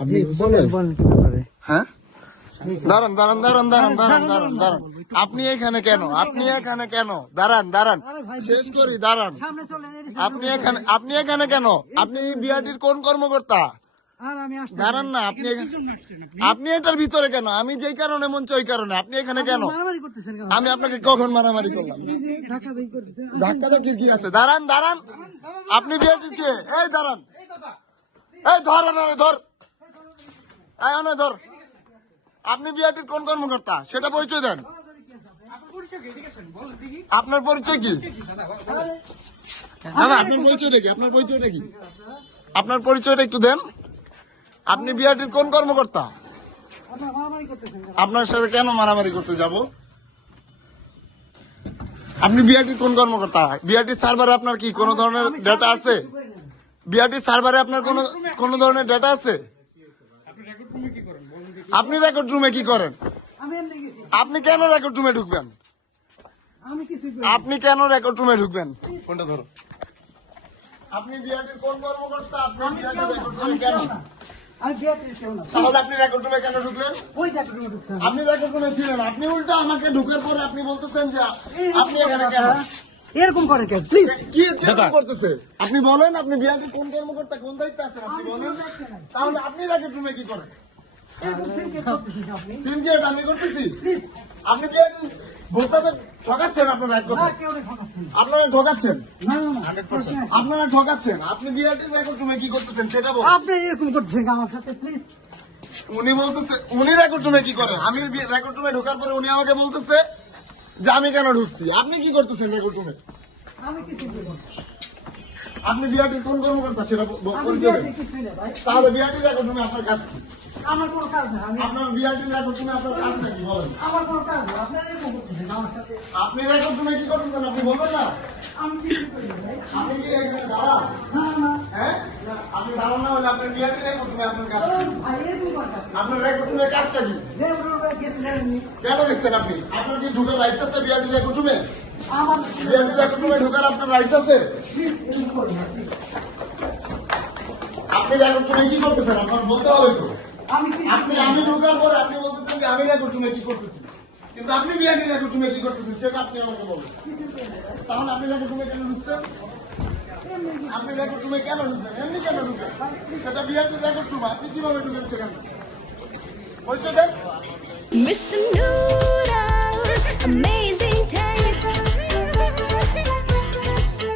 আপনি বলেন কি ব্যাপারে? হ্যাঁ, দাঁড়ান দাঁড়ান দাঁড়ান দাঁড়ান দাঁড়ান দাঁড়ান দাঁড়ান। আপনি এখানে কেন? আপনি এখানে কেন? দাঁড়ান দাঁড়ান, শেষ করি, দাঁড়ান। সামনে চলেন, আপনি এখানে কেন? আপনি বিআরটির কোন কর্মকর্তা? আর আমি আসছি। দাঁড়ান না, আপনি এটার ভিতরে কেন? আমি যেই কারণে মঞ্চ ওই কারণে, আপনি এখানে কেন? মারামারি করতেছেন কেন? আমি আপনাকে কখন মারামারি করলাম? ধাক্কাধাক্কি করতেছেন। ধাক্কা ধাক্কি কি আছে? দাঁড়ান দাঁড়ান, আপনি বিআরটি কে? এই দাঁড়ান, এই ধর আরে ধর, এই অনে ধর। আপনি বিআরটির কোন কর্মকর্তা সেটা পরিচয় দেন। আপনার পরিচয় কি? আপনার পরিচয়টা কি? আপনার পরিচয়টা কি? আপনার পরিচয়টা একটু দেন। আপনি বিআরটির কোন কর্মকর্তা? আপনারা মারামারি করতেছেন কেন? আপনার সাথে কেন মারামারি করতে যাব? আপনি বিআরটির কোন কর্মকর্তা? বিআরটির সার্ভারে আপনার কি কোনো ধরনের ডেটা আছে? বিআরটির সার্ভারে আপনার কোনো ধরনের ডেটা আছে? আপনি রেকর্ড রুমে কি করেন? আমি এমনি গেছি। আপনি কেন রেকর্ড রুমে ঢুকবেন? আমি কিছু আপনি কেন রেকর্ড রুমে ঢুকবেন? ফোনটা ধরো। আপনি বিআরটির কোন কর্মকর্তা? আপনি বিআরটির রেকর্ড রুমে কেন? আমি বিয়াটির কেউ না। তাহলে আপনি রেকর্ড রুমে কেন ঢুকলেন? ওই ডাক্তার ঢুকছেন। আপনি রেকর্ড রুমে ছিলেন, আপনি উল্টা আমাকে ঢুকার পরে আপনি বলতেছেন যে আপনি এখানে কেন? এরকম করেন কেন? প্লিজ। কি এরকম করতেছে? আপনি বলেন, আপনি বিআরটির কোন কর্মকর্তা, কোন দায়িত্বে আছেন আপনি বলেন। তাহলে আপনি রেকর্ড রুমে কি করেন? এরকম সিনকেট করতেছেন আপনি। সিনকেট আমি করতেছি? আপনি বিআরটি ভোক্তাদের ঠকাচ্ছেন, আপনারা এক কথা। না, কেউ ঠকাচ্ছেন না। আপনারা ঠকাচ্ছেন, না, না, না, প্রশ্ন আছে। আপনারা ঠকাচ্ছেন। আপনি বিআরটির রেকর্ড রুমে কি করতেছেন সেটা বল। আপনি এরকম করতেছেন কেন আমার সাথে? প্লিজ। উনি বলতেছে, উনি রেকর্ড রুমে কি করে? আমি রেকর্ড রুমে ঢোকার পরে উনি আমাকে বলতেছে যে আমি কেন ঢুকছি। আপনি কি করতেছেন রেকর্ড রুমে? আমি কিছু বলবো না। আপনি বিআরটির কোন কর্মকর্তা সেটা আমি বলতে বিয়াটি হবে। কিছুই না ভাই। তাহলে বিআরটির রেকর্ড রুমে আপনার কাজ কি? আমার কোনো কাজ না। আপনার বিআরটির রেকর্ড রুমে আপনার কাজটা কি বলেন? আমার কোনো কাজ না। আপনারা এরকম করতেছেন আমার সাথে। আপনি রেকর্ড রুমে কি করতেছেন আপনি বলবেন না? আমি কিছু করি না ভাই। আপনি কি এখানে দাঁড়ান? না, না। হ্যাঁ, আপনি দাঁড়ান না হলে আপনার বিআরটির রেকর্ড রুমে আপনার কাজ কি? ভাই এরকম কথা। আপনার রেকর্ড রুমের কাজটা কি? গেছিলেন উনি। কেন গেছেন আপনি? আপনার কি ঢুকার রাইটস আছে বিআরটির রেকর্ড রুমে? আমার বিআরটির রেকর্ড রুমে ঢুকার আপনার রাইটস আছে? প্লিজ এরকম করবেন না, please। আপনি রেকর্ড রুমে কি করতেছেন আপনার বলতে হবে তো। আমি কিছু আমি ঢোকার পরে আপনি বলতেছেন যে আমি রেকর্ড রুমে কি করতেছি, কিন্তু আপনি বিআরটি রেকর্ড রুমে কি করতেছেন সেটা আপনি আমাকে বলবেন। তাহলে আপনি রেকর্ড রুমে কেন ঢুকছেন? আপনি রেকর্ড রুমে কেন ঢুকবেন? এমনি কেন ঢুকবেন? সেটা বিআরটি রেকর্ড রুম, আপনি কিভাবে ঢুকেন সেখানে? পরিচয় দেন। Mr. Noodles, amazing.